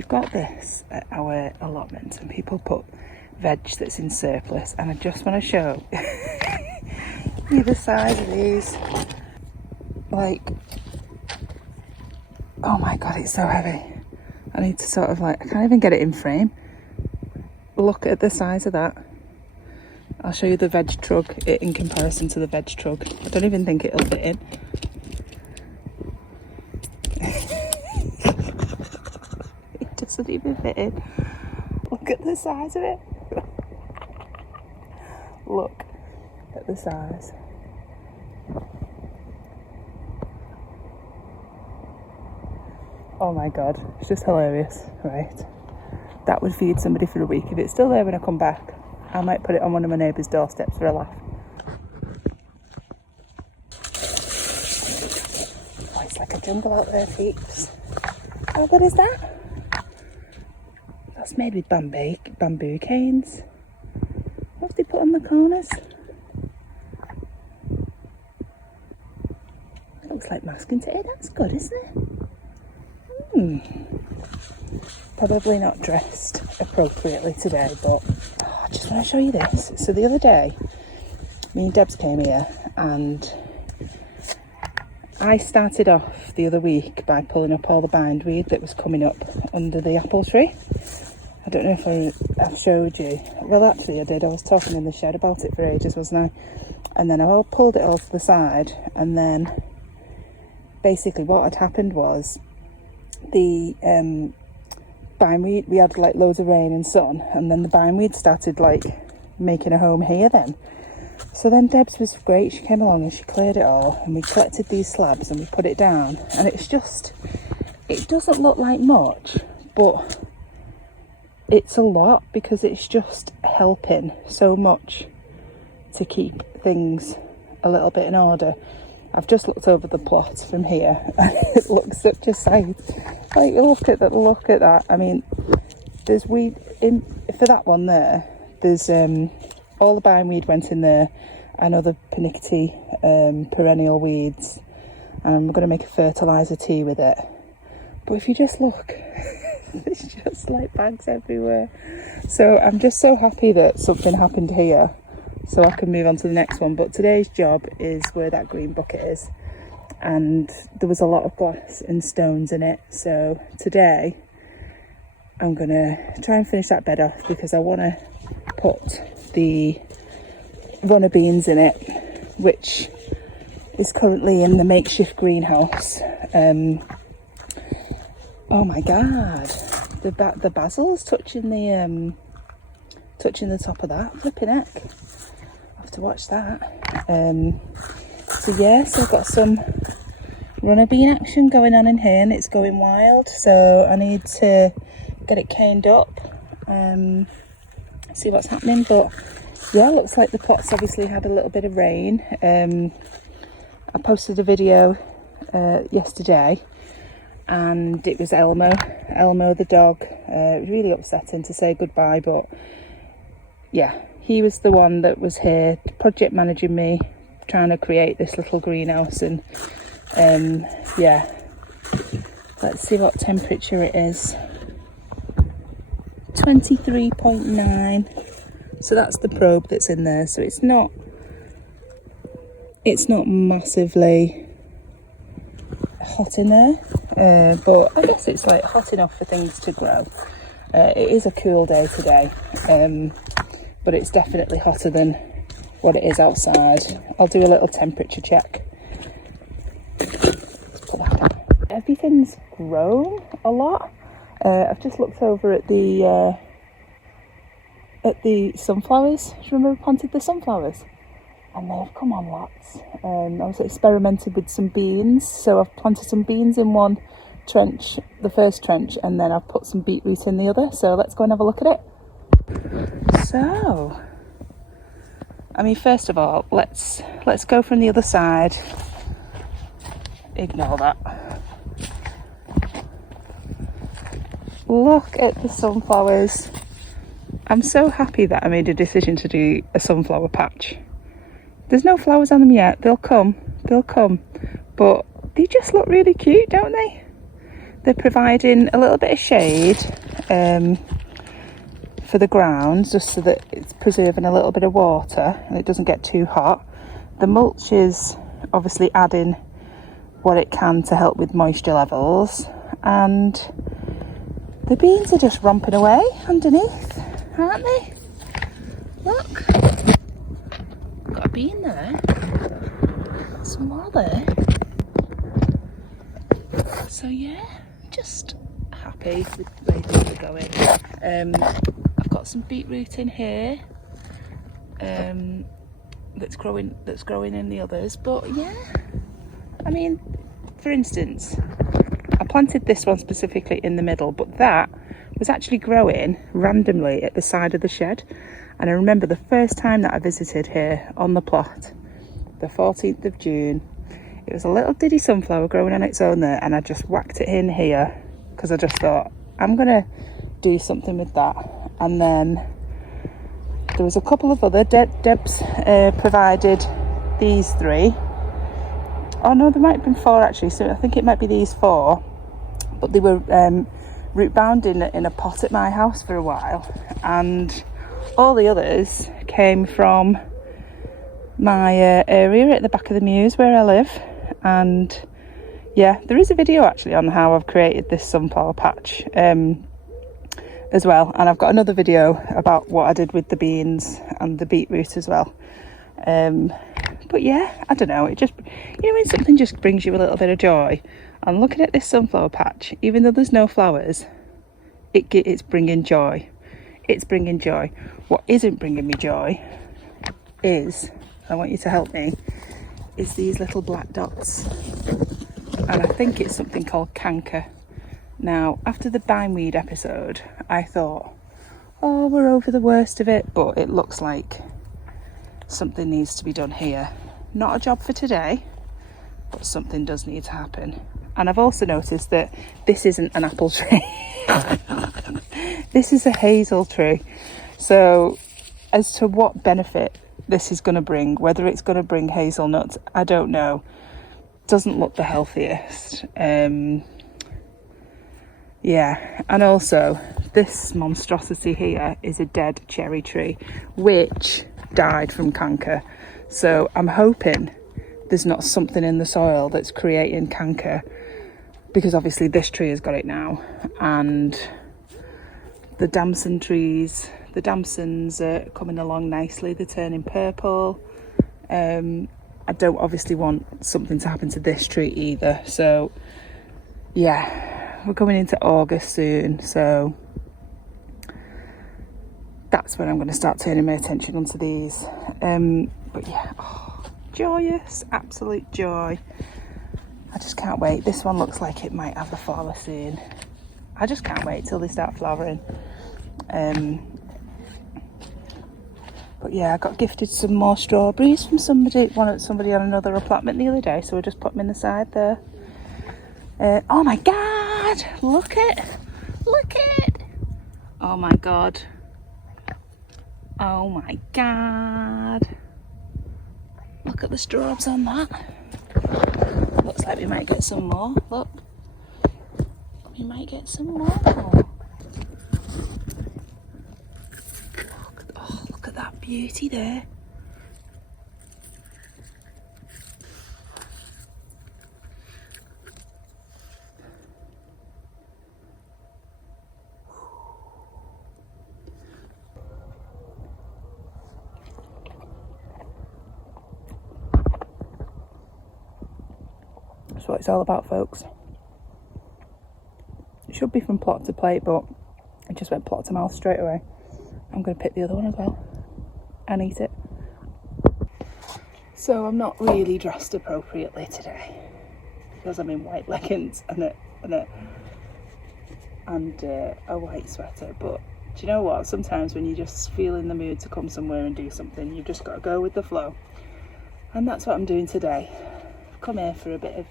we've got this at our allotment and people put veg that's in surplus, and I just want to show you the size of these. Like, oh my god, it's so heavy. I need to sort of like, I can't even get it in frame. Look at the size of that. I'll show you the veg trug in comparison to the veg trug. I don't even think it'll fit in. It doesn't even fit in. Look at the size of it. Look at the size. Oh my god, it's just hilarious. Right, that would feed somebody for a week. If it's still there when I come back, I might put it on one of my neighbour's doorsteps for a laugh. Oh, it's like a jungle out there, peeps. How good is that? That's maybe bamboo canes. What have they put on the corners? It looks like masking tape. That's good, isn't it? Probably not dressed appropriately today, but I just want to show you this. So the other day, me and Debs came here, and I started off the other week by pulling up all the bindweed that was coming up under the apple tree. I don't know if I've showed you. Well, actually I did. I was talking in the shed about it for ages, wasn't I? And then I pulled it all to the side, and then basically what had happened was the bindweed, we had like loads of rain and sun, and then the bindweed started like making a home here then. So then Debs was great, she came along and she cleared it all, and we collected these slabs and we put it down, and it's just, it doesn't look like much, but it's a lot, because it's just helping so much to keep things a little bit in order. I've just looked over the plot from here and it looks such a sight. Like, look at that, look at that. I mean, there's weed in for that one there. There's all the bindweed went in there, and other pernickety perennial weeds, and we're going to make a fertiliser tea with it. But if you just look, there's just like bags everywhere. So I'm just so happy that something happened here, so I can move on to the next one. But today's job is where that green bucket is, and there was a lot of glass and stones in it. So today I'm gonna try and finish that bed off, because I want to put the runner beans in it, which is currently in the makeshift greenhouse. Oh my god, the basil's touching the top of that. Flipping heck. Have to watch that. So yeah, so I've got some runner bean action going on in here, and it's going wild, so I need to get it caned up, see what's happening. But yeah, looks like the pot's obviously had a little bit of rain. I posted a video yesterday, and it was Elmo the dog. It was really upsetting to say goodbye, but yeah, he was the one that was here project managing me, trying to create this little greenhouse. And yeah, let's see what temperature it is. 23.9. so that's the probe that's in there. So it's not massively hot in there, but I guess it's like hot enough for things to grow. It is a cool day today, but it's definitely hotter than what it is outside. I'll do a little temperature check. Let's put that down. Everything's grown a lot. I've just looked over at the sunflowers. Do you remember we planted the sunflowers? And they've come on lots. I also experimented with some beans, so I've planted some beans in one trench, the first trench, and then I've put some beetroot in the other. So let's go and have a look at it. So, I mean, first of all, let's go from the other side. Ignore that. Look at the sunflowers. I'm so happy that I made a decision to do a sunflower patch. There's no flowers on them yet. They'll come. But they just look really cute, don't they? they're providing a little bit of shade for the ground, just so that it's preserving a little bit of water and it doesn't get too hot. The mulch is obviously adding what it can to help with moisture levels, and the beans are just romping away underneath, aren't they? Look, got a bean there, some more there. So yeah, just happy with the way things are going. I've got some beetroot in here that's growing in the others, but yeah, I mean, for instance, I planted this one specifically in the middle, but that was actually growing randomly at the side of the shed. And I remember the first time that I visited here on the plot, the 14th of June, it was a little diddy sunflower growing on its own there, and I just whacked it in here because I just thought, I'm gonna do something with that. And then there was a couple of other, Deb's provided these 3. Oh no, there might have been 4 actually, so I think it might be these 4, but they were root bound in a pot at my house for a while, and all the others came from my area at the back of the mews where I live. And yeah, there is a video actually on how I've created this sunflower patch as well, and I've got another video about what I did with the beans and the beetroot as well. But yeah, I don't know, it just, you know, when something just brings you a little bit of joy. And looking at this sunflower patch, even though there's no flowers, it's bringing joy. It's bringing joy. What isn't bringing me joy is, I want you to help me, is these little black dots. And I think it's something called canker. Now, after the bindweed episode, I thought, oh, we're over the worst of it, but it looks like something needs to be done here. Not a job for today, but something does need to happen. And I've also noticed that this isn't an apple tree. This is a hazel tree. So as to what benefit this is going to bring, whether it's going to bring hazelnuts, I don't know. Doesn't look the healthiest. Yeah, and also this monstrosity here is a dead cherry tree which died from canker. So I'm hoping there's not something in the soil that's creating canker, because obviously this tree has got it now, and the damson trees, the damsons are coming along nicely, they're turning purple. I don't obviously want something to happen to this tree either. So yeah, we're coming into August soon, so that's when I'm going to start turning my attention onto these. But yeah, oh, joyous, absolute joy. I just can't wait. This one looks like it might have a flower soon. I just can't wait till they start flowering. But yeah, I got gifted some more strawberries from somebody on another allotment the other day, so we'll just put them in the side there. Oh my god, look it, oh my god, look at the strawbs on that. Looks like we might get some more. Look, we might get some more. Look at that beauty there. That's what it's all about, folks. It should be from plot to plate, but it just went plot to mouth straight away. I'm going to pick the other one as well and eat it. So I'm not really dressed appropriately today because I'm in white leggings and a white sweater. But do you know what? Sometimes when you just feel in the mood to come somewhere and do something, you've just got to go with the flow. And that's what I'm doing today. I've come here for a bit of,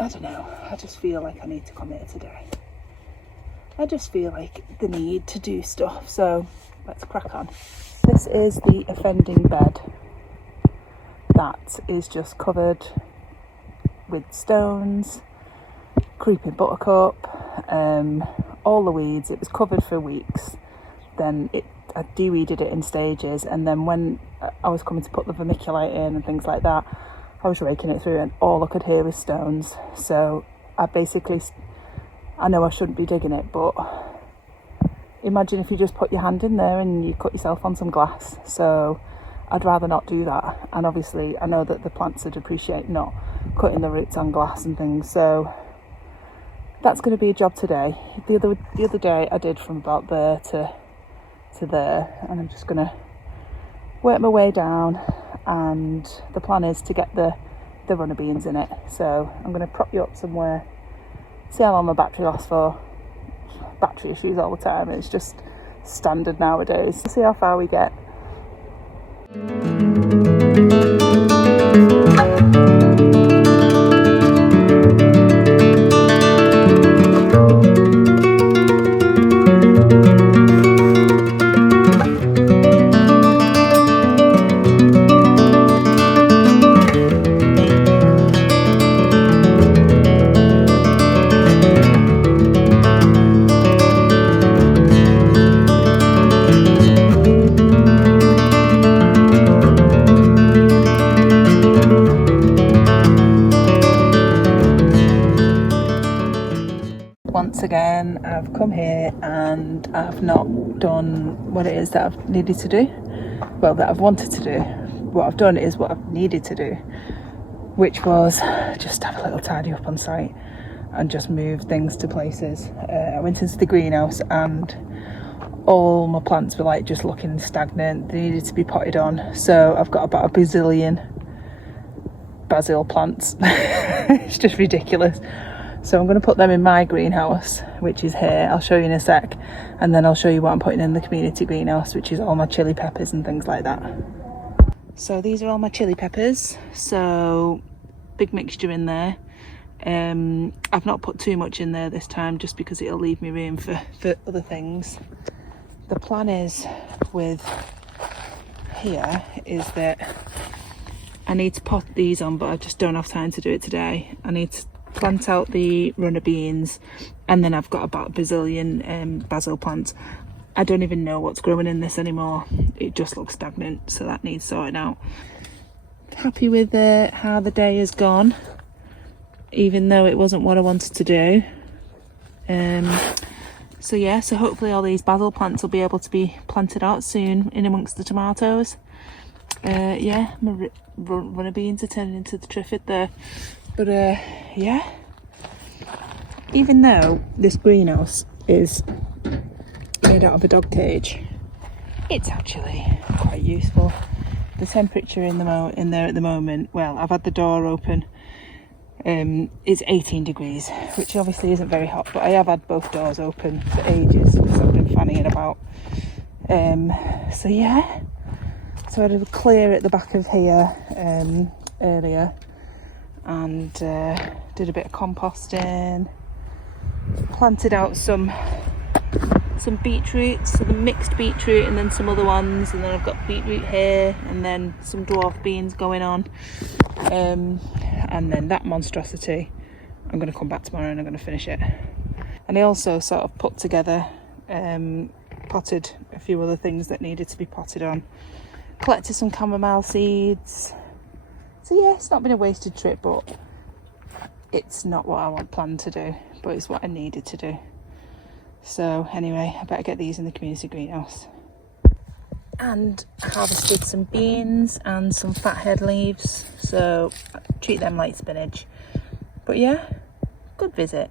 I don't know, I just feel like I need to come here today. I just feel like the need to do stuff, so let's crack on. This is the offending bed that is just covered with stones, creeping buttercup, all the weeds. It was covered for weeks. Then I de-weeded it in stages, and then when I was coming to put the vermiculite in and things like that, I was raking it through and all I could hear was stones. So I know I shouldn't be digging it, but imagine if you just put your hand in there and you cut yourself on some glass. So I'd rather not do that. And obviously I know that the plants would appreciate not cutting the roots on glass and things. So that's going to be a job today. The other day I did from about there to there, and I'm just going to work my way down, and the plan is to get the runner beans in it. So I'm going to prop you up somewhere, see how long my battery lasts for. Battery issues all the time, it's just standard nowadays. See how far we get. Once again, I've come here and I've not done what it is that I've needed to do. Well, that I've wanted to do. What I've done is what I've needed to do, which was just have a little tidy up on site and just move things to places. I went into the greenhouse and all my plants were like just looking stagnant. They needed to be potted on. So I've got about a bazillion basil plants. It's just ridiculous. So I'm going to put them in my greenhouse, which is here. I'll show you in a sec, and then I'll show you what I'm putting in the community greenhouse, which is all my chili peppers and things like that. So these are all my chili peppers, so big mixture in there. I've not put too much in there this time just because it'll leave me room for other things. The plan is with here is that I need to pot these on, but I just don't have time to do it today. I need to plant out the runner beans, and then I've got about a bazillion basil plants. I don't even know what's growing in this anymore. It just looks stagnant, so that needs sorting out. Happy with how the day has gone, even though it wasn't what I wanted to do. So yeah, so hopefully all these basil plants will be able to be planted out soon in amongst the tomatoes. Yeah, my runner beans are turning into the triffid there. But yeah, even though this greenhouse is made out of a dog cage, it's actually quite useful. The temperature in there at the moment, well, I've had the door open, it's 18 degrees, which obviously isn't very hot, but I have had both doors open for ages because I've been fannying about. So yeah, so I did a clear at the back of here earlier, and did a bit of composting, planted out some beetroots, so the mixed beetroot and then some other ones, and then I've got beetroot here and then some dwarf beans going on, and then that monstrosity I'm going to come back tomorrow and I'm going to finish it. And I also sort of put together, potted a few other things that needed to be potted on, collected some chamomile seeds. So yeah, it's not been a wasted trip, but it's not what I planned to do, but it's what I needed to do. So anyway, I better get these in the community greenhouse. And I harvested some beans and some fathead leaves, so I treat them like spinach. But yeah, good visit.